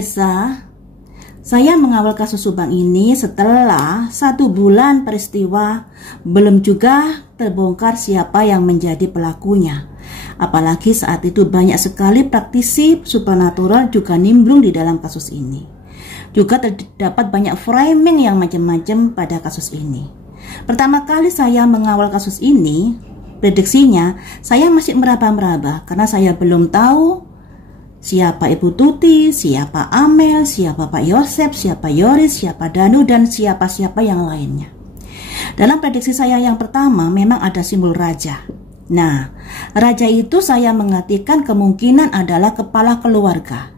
pemirsa, saya mengawal kasus Subang ini setelah 1 bulan peristiwa, belum juga terbongkar siapa yang menjadi pelakunya. Apalagi saat itu banyak sekali praktisi supernatural juga nimbrung di dalam kasus ini. Juga terdapat banyak framing yang macam-macam pada kasus ini. Pertama kali saya mengawal kasus ini, prediksinya saya masih meraba-raba karena saya belum tahu siapa Ibu Tuti, siapa Amel, siapa Pak Yosep, siapa Yoris, siapa Danu, dan siapa-siapa yang lainnya. Dalam prediksi saya yang pertama memang ada simbol raja. Nah, raja itu saya mengartikan kemungkinan adalah kepala keluarga.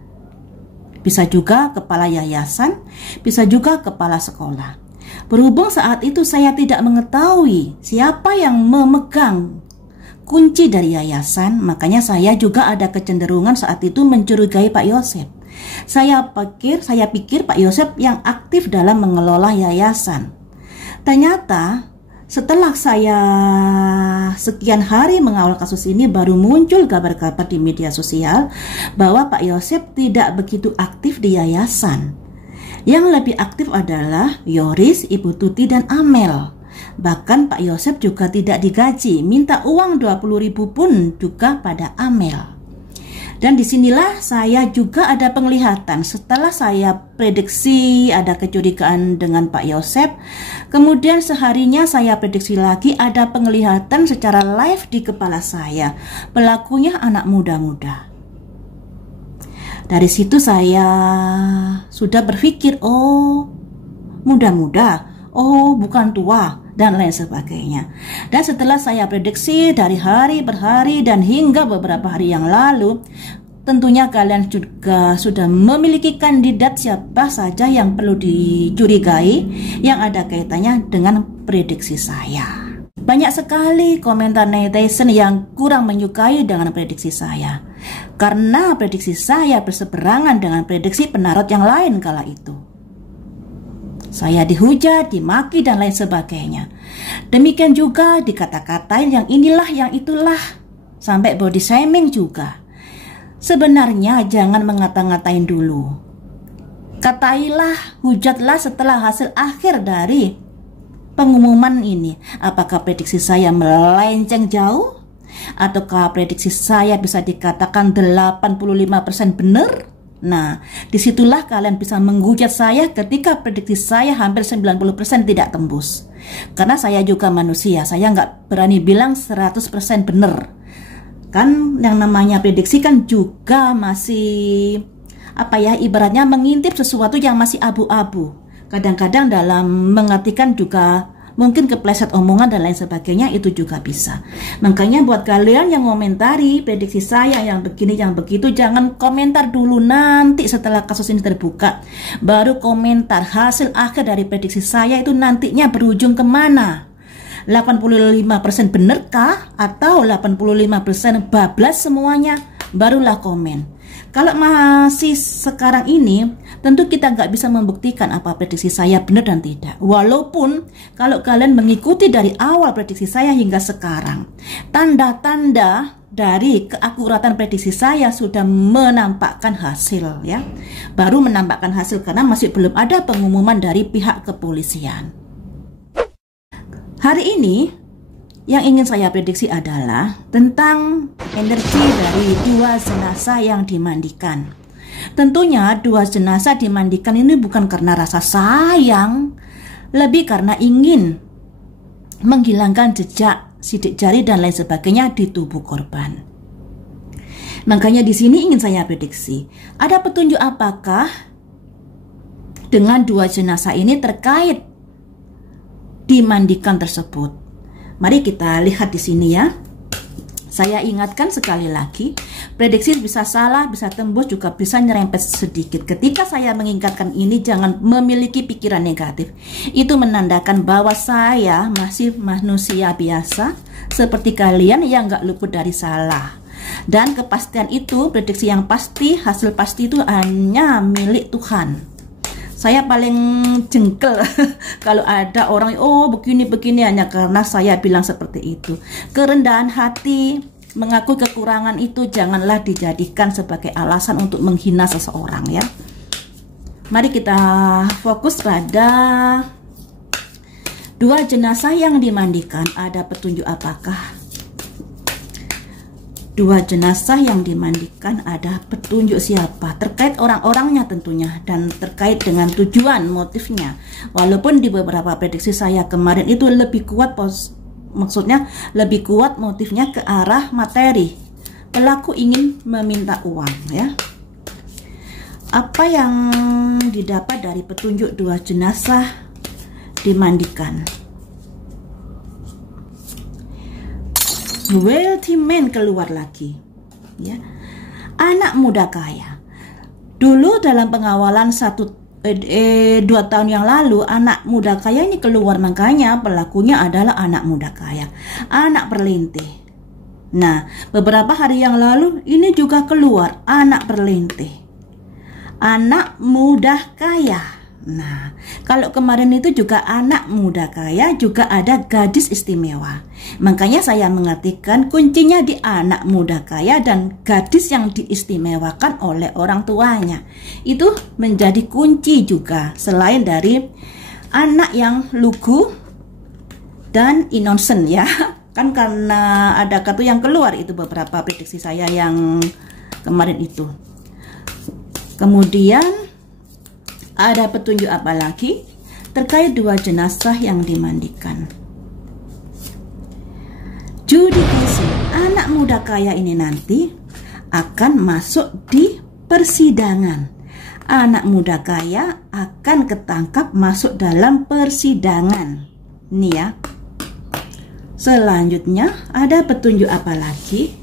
Bisa juga kepala yayasan, bisa juga kepala sekolah. Berhubung saat itu saya tidak mengetahui siapa yang memegang kunci dari yayasan, makanya saya juga ada kecenderungan saat itu mencurigai Pak Yosep. Saya pikir Pak Yosep yang aktif dalam mengelola yayasan. Ternyata setelah saya sekian hari mengawal kasus ini, baru muncul kabar-kabar di media sosial bahwa Pak Yosep tidak begitu aktif di yayasan. Yang lebih aktif adalah Yoris, Ibu Tuti, dan Amel. Bahkan Pak Yosep juga tidak digaji, minta uang 20.000 pun juga pada Amel. Dan disinilah saya juga ada penglihatan setelah saya prediksi ada kecurigaan dengan Pak Yosep. Kemudian seharinya saya prediksi lagi ada penglihatan secara live di kepala saya. Pelakunya anak muda-muda. Dari situ saya sudah berpikir, oh muda-muda, oh bukan tua, dan lain sebagainya. Dan setelah saya prediksi dari hari per hari dan hingga beberapa hari yang lalu, tentunya kalian juga sudah memiliki kandidat siapa saja yang perlu dicurigai yang ada kaitannya dengan prediksi saya. Banyak sekali komentar netizen yang kurang menyukai dengan prediksi saya, karena prediksi saya berseberangan dengan prediksi penarot yang lain kala itu. Saya dihujat, dimaki, dan lain sebagainya. Demikian juga dikata-katain yang inilah, yang itulah, sampai body shaming juga. Sebenarnya jangan mengata-ngatain dulu. Katailah, hujatlah setelah hasil akhir dari pengumuman ini. Apakah prediksi saya melenceng jauh? Ataukah prediksi saya bisa dikatakan 85% benar? Nah, disitulah kalian bisa menghujat saya ketika prediksi saya hampir 90% tidak tembus. Karena saya juga manusia, saya nggak berani bilang 100% benar. Kan yang namanya prediksi kan juga masih, ibaratnya mengintip sesuatu yang masih abu-abu. Kadang-kadang dalam mengartikan juga mungkin kepleset omongan dan lain sebagainya, itu juga bisa. Makanya buat kalian yang komentari prediksi saya yang begini yang begitu, jangan komentar dulu, nanti setelah kasus ini terbuka baru komentar. Hasil akhir dari prediksi saya itu nantinya berujung kemana? 85% benarkah atau 85% bablas semuanya? Barulah komen. Kalau masih sekarang ini, tentu kita nggak bisa membuktikan apa prediksi saya benar dan tidak. Walaupun kalau kalian mengikuti dari awal prediksi saya hingga sekarang, tanda-tanda dari keakuratan prediksi saya sudah menampakkan hasil, ya. Baru menampakkan hasil karena masih belum ada pengumuman dari pihak kepolisian. Hari ini yang ingin saya prediksi adalah tentang energi dari 2 jenazah yang dimandikan. Tentunya 2 jenazah dimandikan ini bukan karena rasa sayang, lebih karena ingin menghilangkan jejak sidik jari dan lain sebagainya di tubuh korban. Makanya di sini ingin saya prediksi, ada petunjuk apakah dengan 2 jenazah ini terkait dimandikan tersebut. Mari kita lihat di sini, ya. Saya ingatkan sekali lagi, prediksi bisa salah, bisa tembus, juga bisa nyerempet sedikit. Ketika saya mengingatkan ini, jangan memiliki pikiran negatif. Itu menandakan bahwa saya masih manusia biasa, seperti kalian yang gak luput dari salah. Dan kepastian itu, prediksi yang pasti, hasil pasti itu hanya milik Tuhan. Saya paling jengkel kalau ada orang, oh begini-begini, hanya karena saya bilang seperti itu. Kerendahan hati, mengakui kekurangan itu janganlah dijadikan sebagai alasan untuk menghina seseorang, ya. Mari kita fokus pada dua jenazah yang dimandikan. Ada petunjuk apakah? Dua jenazah yang dimandikan, ada petunjuk siapa? Terkait orang-orangnya tentunya, dan terkait dengan tujuan, motifnya. Walaupun di beberapa prediksi saya kemarin itu lebih kuat, maksudnya lebih kuat motifnya ke arah materi. Pelaku ingin meminta uang, ya. Apa yang didapat dari petunjuk dua jenazah dimandikan? Wealthy man keluar lagi, ya. Anak muda kaya. Dulu dalam pengawalan 2 tahun yang lalu, anak muda kaya ini keluar, makanya pelakunya adalah anak muda kaya, anak perlintih. Nah, beberapa hari yang lalu ini juga keluar anak perlintih, anak muda kaya. Nah, kalau kemarin itu juga anak muda kaya, juga ada gadis istimewa. Makanya saya mengartikan kuncinya di anak muda kaya dan gadis yang diistimewakan oleh orang tuanya. Itu menjadi kunci juga, selain dari anak yang lugu dan innocent, ya. Kan karena ada kartu yang keluar, itu beberapa prediksi saya yang kemarin itu. Kemudian ada petunjuk apa lagi terkait dua jenazah yang dimandikan? Judication. Anak muda kaya ini nanti akan masuk di persidangan. Anak muda kaya akan ketangkap masuk dalam persidangan. Ini ya. Selanjutnya ada petunjuk apa lagi?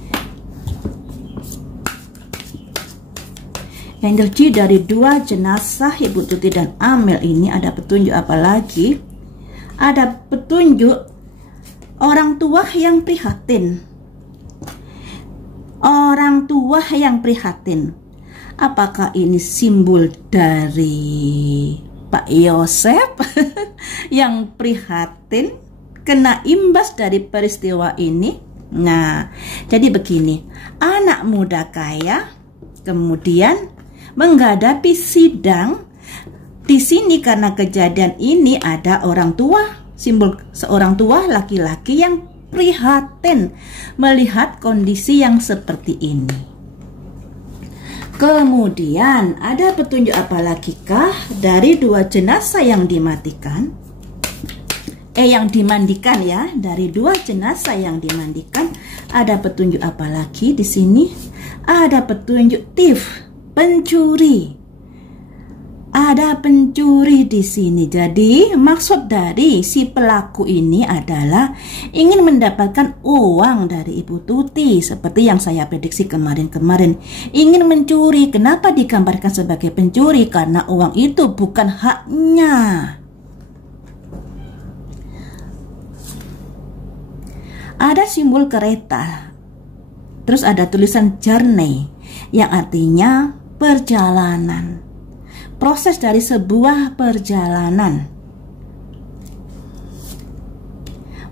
Energi dari dua jenazah Ibu Tuti dan Amel ini, ada petunjuk apa lagi? Ada petunjuk orang tua yang prihatin. Orang tua yang prihatin. Apakah ini simbol dari Pak Yosef yang prihatin kena imbas dari peristiwa ini? Nah, jadi begini, anak muda kaya kemudian menghadapi sidang. Di sini karena kejadian ini ada orang tua, simbol seorang tua laki-laki yang prihatin melihat kondisi yang seperti ini. Kemudian ada petunjuk apa lagi kah dari dua jenazah yang dimatikan? Yang dimandikan, ya, dari dua jenazah yang dimandikan, ada petunjuk apa lagi di sini? Ada petunjuk thief, pencuri. Ada pencuri di sini. Jadi maksud dari si pelaku ini adalah ingin mendapatkan uang dari Ibu Tuti, seperti yang saya prediksi kemarin-kemarin. Ingin mencuri. Kenapa digambarkan sebagai pencuri? Karena uang itu bukan haknya. Ada simbol kereta. Terus ada tulisan journey yang artinya perjalanan. Proses dari sebuah perjalanan.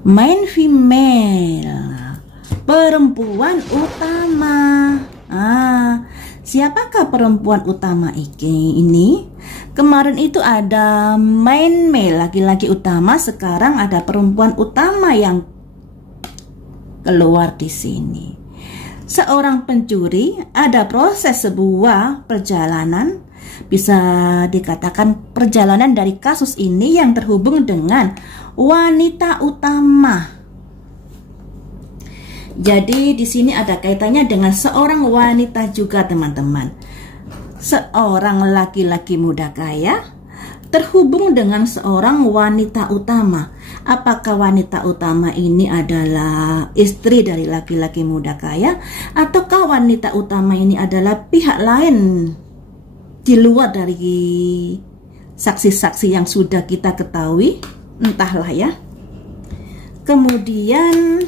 Main female, perempuan utama. Siapakah perempuan utama ini? Kemarin itu ada main male, laki-laki utama. Sekarang ada perempuan utama yang keluar di sini. Seorang pencuri, ada proses sebuah perjalanan, bisa dikatakan perjalanan dari kasus ini yang terhubung dengan wanita utama. Jadi di sini ada kaitannya dengan seorang wanita juga, teman-teman. Seorang laki-laki muda kaya terhubung dengan seorang wanita utama. Apakah wanita utama ini adalah istri dari laki-laki muda kaya, ataukah wanita utama ini adalah pihak lain di luar dari saksi-saksi yang sudah kita ketahui? Entahlah, ya. Kemudian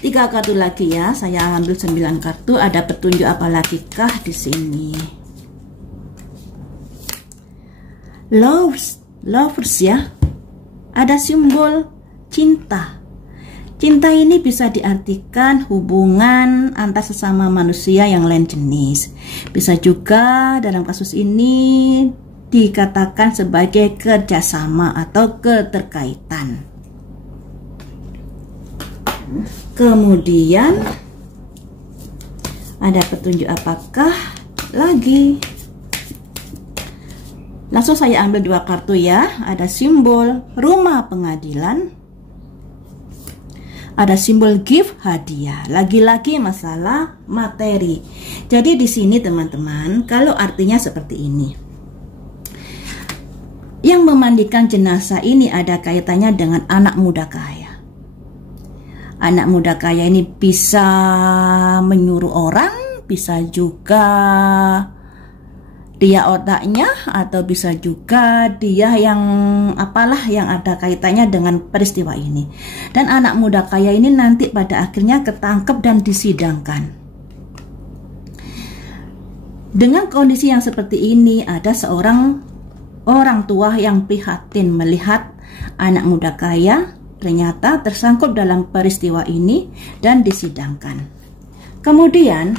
3 kartu lagi, ya. Saya ambil 9 kartu. Ada petunjuk apa lagi kah di sini? Lovers, ya. Ada simbol cinta. Cinta ini bisa diartikan hubungan antar sesama manusia yang lain jenis. Bisa juga dalam kasus ini dikatakan sebagai kerjasama atau keterkaitan. Kemudian ada petunjuk apakah lagi? Langsung saya ambil 2 kartu ya. Ada simbol rumah pengadilan, ada simbol gift hadiah. Lagi-lagi masalah materi. Jadi di sini teman-teman, kalau artinya seperti ini. Yang memandikan jenazah ini ada kaitannya dengan anak muda kaya. Anak muda kaya ini bisa menyuruh orang, bisa juga dia otaknya, atau bisa juga dia yang apalah yang ada kaitannya dengan peristiwa ini. Dan anak muda kaya ini nanti pada akhirnya ketangkep dan disidangkan. Dengan kondisi yang seperti ini, ada seorang orang tua yang prihatin melihat anak muda kaya ternyata tersangkut dalam peristiwa ini dan disidangkan. Kemudian,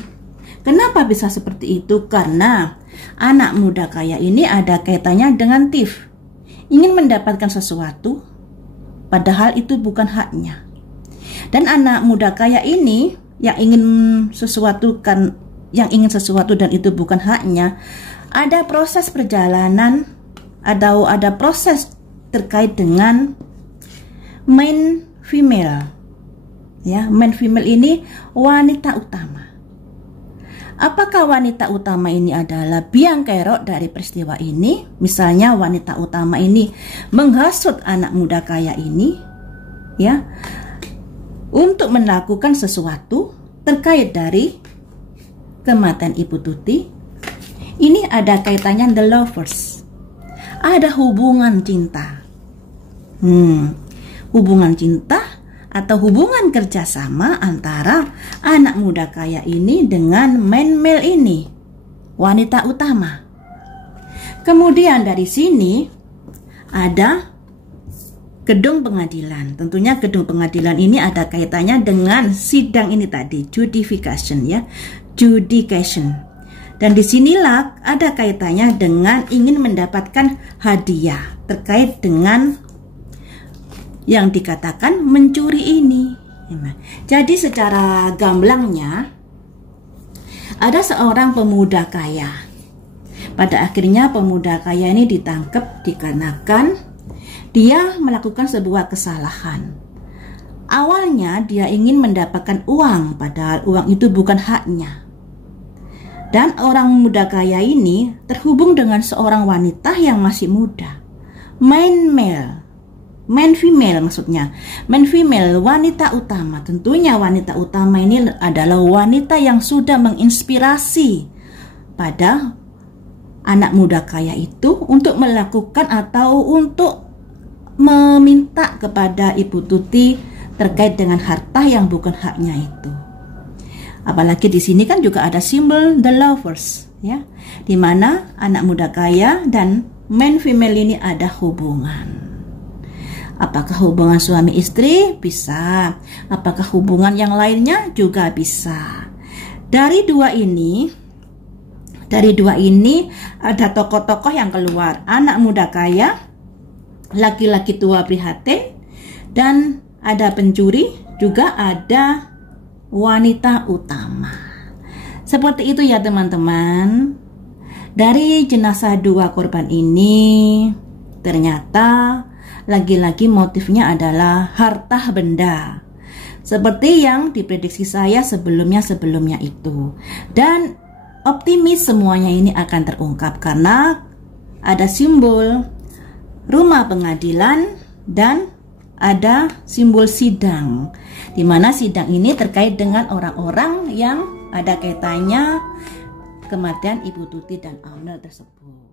kenapa bisa seperti itu? Karena anak muda kaya ini ada kaitannya dengan thief, ingin mendapatkan sesuatu padahal itu bukan haknya. Dan anak muda kaya ini yang ingin sesuatu dan itu bukan haknya, ada proses perjalanan, ada proses terkait dengan main female. Ya, main female ini wanita utama. Apakah wanita utama ini adalah biang kerok dari peristiwa ini? Misalnya wanita utama ini menghasut anak muda kaya ini, ya, untuk melakukan sesuatu terkait dari kematian Ibu Tuti. Ini ada kaitannya the lovers. Ada hubungan cinta. Hubungan cinta atau hubungan kerjasama antara anak muda kaya ini dengan main male ini, wanita utama. Kemudian dari sini ada gedung pengadilan. Tentunya gedung pengadilan ini ada kaitannya dengan sidang ini tadi, judification ya, judication. Dan disinilah ada kaitannya dengan ingin mendapatkan hadiah terkait dengan yang dikatakan mencuri ini. Jadi secara gamblangnya ada seorang pemuda kaya. Pada akhirnya pemuda kaya ini ditangkap dikarenakan dia melakukan sebuah kesalahan. Awalnya dia ingin mendapatkan uang, padahal uang itu bukan haknya. Dan orang muda kaya ini terhubung dengan seorang wanita yang masih muda, main female maksudnya. Main female, wanita utama. Tentunya wanita utama ini adalah wanita yang sudah menginspirasi pada anak muda kaya itu untuk melakukan atau untuk meminta kepada Ibu Tuti terkait dengan harta yang bukan haknya itu. Apalagi di sini kan juga ada simbol the lovers ya, di mana anak muda kaya dan main female ini ada hubungan. Apakah hubungan suami istri? Bisa. Apakah hubungan yang lainnya? Juga bisa. Dari dua ini ada tokoh-tokoh yang keluar. Anak muda kaya, laki-laki tua prihatin, dan ada pencuri, juga ada wanita utama. Seperti itu ya teman-teman. Dari jenazah 2 korban ini ternyata lagi-lagi motifnya adalah harta benda, seperti yang diprediksi saya sebelumnya itu. Dan optimis semuanya ini akan terungkap karena ada simbol rumah pengadilan dan ada simbol sidang, di mana sidang ini terkait dengan orang-orang yang ada kaitannya kematian Ibu Tuti dan Amel tersebut.